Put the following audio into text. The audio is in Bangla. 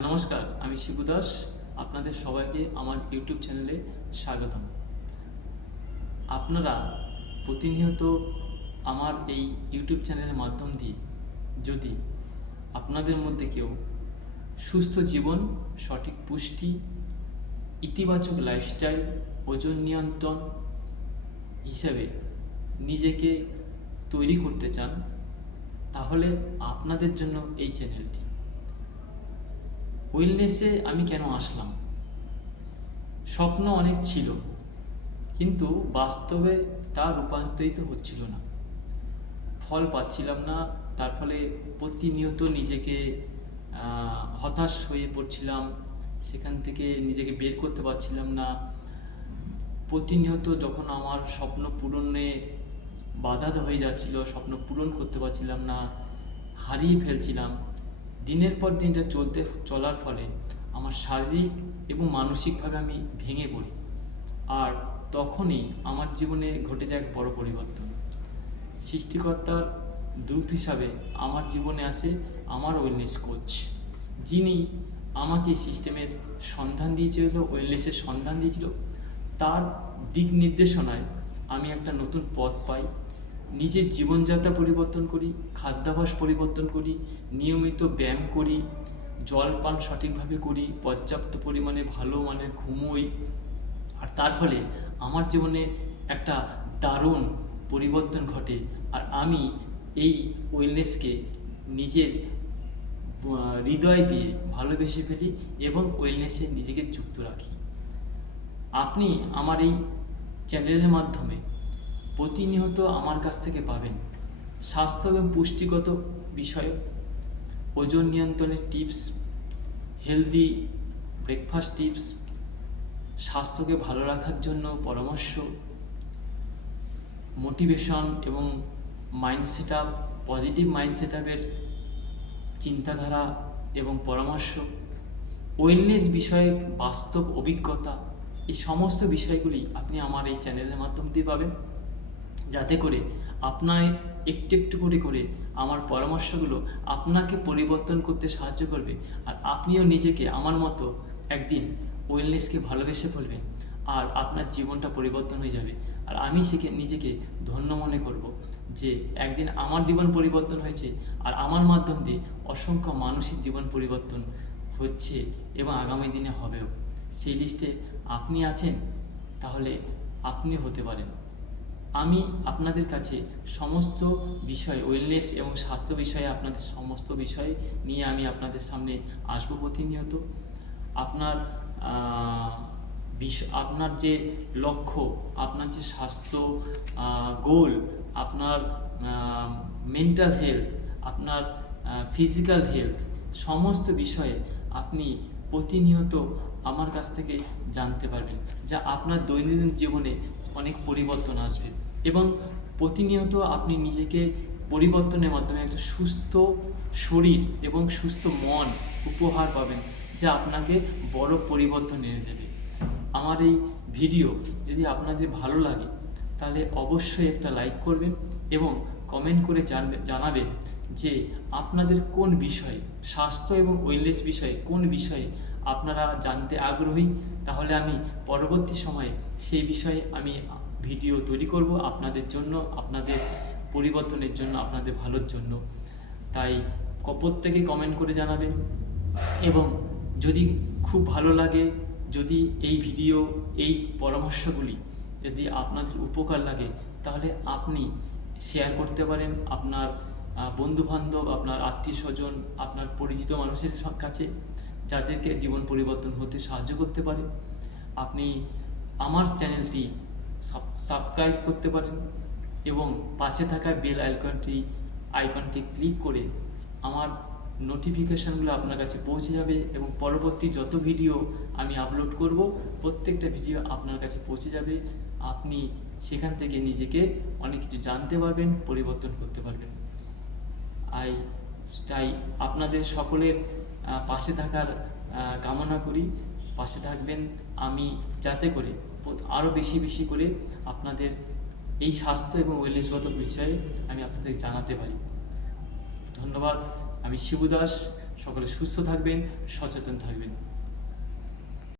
নমস্কার, আমি শিবু দাস। আপনাদের সবাইকে আমার ইউটিউব চ্যানেলে স্বাগতম। আপনারা প্রতিনিয়ত আমার এই ইউটিউব চ্যানেলের মাধ্যম দিয়ে যদি আপনাদের মধ্যে কেউ সুস্থ জীবন, সঠিক পুষ্টি, ইতিবাচক লাইফস্টাইল, ওজন নিয়ন্ত্রণ হিসেবে নিজেকে তৈরি করতে চান, তাহলে আপনাদের জন্য এই চ্যানেলটি। ওয়েলনেসে আমি কেন আসলাম? স্বপ্ন অনেক ছিল, কিন্তু বাস্তবে তা রূপান্তরিত হচ্ছিল না, ফল পাচ্ছিলাম না। তার ফলে প্রতিনিয়ত নিজেকে হতাশ হয়ে পড়ছিলাম, সেখান থেকে নিজেকে বের করতে পারছিলাম না। প্রতিনিয়ত যখন আমার স্বপ্ন পূরণে বাধা হয়ে যাচ্ছিল, স্বপ্ন পূরণ করতে পারছিলাম না, হারিয়ে ফেলছিলাম। দিনের পর দিনটা চলার ফলে আমার শারীরিক এবং মানসিকভাবে আমি ভেঙে পড়ি। আর তখনই আমার জীবনে ঘটে যায় এক বড় পরিবর্তন। সৃষ্টিকর্তার দূত হিসাবে আমার জীবনে আসে আমার ওয়েলনেস কোচ, যিনি আমাকে সিস্টেমের সন্ধান দিয়েছিল, ওয়েলনেসের সন্ধান দিয়েছিল। তার দিক নির্দেশনায় আমি একটা নতুন পথ পাই, নিজের জীবনযাত্রা পরিবর্তন করি, খাদ্যাভ্যাস পরিবর্তন করি, নিয়মিত ব্যায়াম করি, জল পান সঠিকভাবে করি, পর্যাপ্ত পরিমাণে ভালো মানের ঘুমোই। আর তার ফলে আমার জীবনে একটা দারুণ পরিবর্তন ঘটে। আর আমি এই ওয়েলনেসকে নিজের হৃদয় দিয়ে ভালোবেসে ফেলি এবং ওয়েলনেসে নিজেকে যুক্ত রাখি। আপনি আমার এই চ্যানেলের মাধ্যমে প্রতিনিয়ত আমার কাছ থেকে পাবেন স্বাস্থ্য এবং পুষ্টিগত বিষয়, ওজন নিয়ন্ত্রণের টিপস, হেলদি ব্রেকফাস্ট টিপস, স্বাস্থ্যকে ভালো রাখার জন্য পরামর্শ, মোটিভেশন এবং mind set up, positive mind set আপের চিন্তাধারা এবং পরামর্শ, ওয়েলনেস বিষয়ক বাস্তব অভিজ্ঞতা। এই সমস্ত বিষয়গুলি আপনি আমার এই চ্যানেলের মাধ্যম দিয়ে পাবেন, যাতে করে আপনার একটু একটু করে আমার পরামর্শগুলো আপনাকে পরিবর্তন করতে সাহায্য করবে। আর আপনিও নিজেকে আমার মতো একদিন ওয়েলনেসকে ভালোবেসে ফেলবেন, আর আপনার জীবনটা পরিবর্তন হয়ে যাবে। আর আমি নিজেকে ধন্য মনে করব যে একদিন আমার জীবন পরিবর্তন হয়েছে, আর আমার মাধ্যম দিয়ে অসংখ্য মানসিক জীবন পরিবর্তন হচ্ছে এবং আগামী দিনে হবেও। সেই লিস্টে আপনি আছেন, তাহলে আপনি হতে পারেন। আমি আপনাদের কাছে সমস্ত বিষয়, ওয়েলনেস এবং স্বাস্থ্য বিষয়ে আপনাদের সমস্ত বিষয় নিয়ে আমি আপনাদের সামনে আসবো প্রতিনিয়ত। আপনার আপনার যে লক্ষ্য, আপনার যে স্বাস্থ্য গোল, আপনার মেন্টাল হেলথ, আপনার ফিজিক্যাল হেলথ, সমস্ত বিষয়ে আপনি প্রতিনিয়ত আমার কাছ থেকে জানতে পারবেন, যা আপনার দৈনন্দিন জীবনে অনেক পরিবর্তন আসবে। এবং প্রতিনিয়ত আপনি নিজেকে পরিবর্তনের মাধ্যমে একটা সুস্থ শরীর এবং সুস্থ মন উপহার পাবেন, যা আপনাকে বড় পরিবর্তন এনে দেবে। আমার এই ভিডিও যদি আপনাদের ভালো লাগে, তাহলে অবশ্যই একটা লাইক করবেন এবং কমেন্ট করে জানাবেন যে আপনাদের কোন বিষয়ে, স্বাস্থ্য এবং ওয়েলনেস বিষয়ে কোন বিষয়ে আপনারা জানতে আগ্রহী। তাহলে আমি পরবর্তী সময়ে সেই বিষয়ে আমি ভিডিও তৈরি করব আপনাদের জন্য, আপনাদের পরিবর্তনের জন্য, আপনাদের ভালোর জন্য। তাই প্রত্যেকে কমেন্ট করে জানাবেন। এবং যদি খুব ভালো লাগে, যদি এই ভিডিও, এই পরামর্শগুলি যদি আপনাদের উপকার লাগে, তাহলে আপনি শেয়ার করতে পারেন আপনার বন্ধুবান্ধব, আপনার আত্মীয় স্বজন, আপনার পরিচিত মানুষের কাছে, যাদেরকে জীবন পরিবর্তন হতে সাহায্য করতে পারে। আপনি আমার চ্যানেলটি সাবস্ক্রাইব করতে পারেন এবং পাশে থাকা বেল আইকনটি ক্লিক করে আমার নোটিফিকেশানগুলো আপনার কাছে পৌঁছে যাবে এবং পরবর্তী যত ভিডিও আমি আপলোড করব, প্রত্যেকটা ভিডিও আপনার কাছে পৌঁছে যাবে। আপনি সেখান থেকে নিজেকে অনেক কিছু জানতে পারবেন, পরিবর্তন করতে পারবেন। তাই আপনাদের সকলের পাশে থাকার কামনা করি। পাশে থাকবেন, আমি যাতে করে আরও বেশি করে আপনাদের এই স্বাস্থ্য এবং ওয়েলনেসগত বিষয়ে আমি আপনাদের জানাতে পারি। ধন্যবাদ। আমি শিবু দাস। সকলে সুস্থ থাকবেন, সচেতন থাকবেন।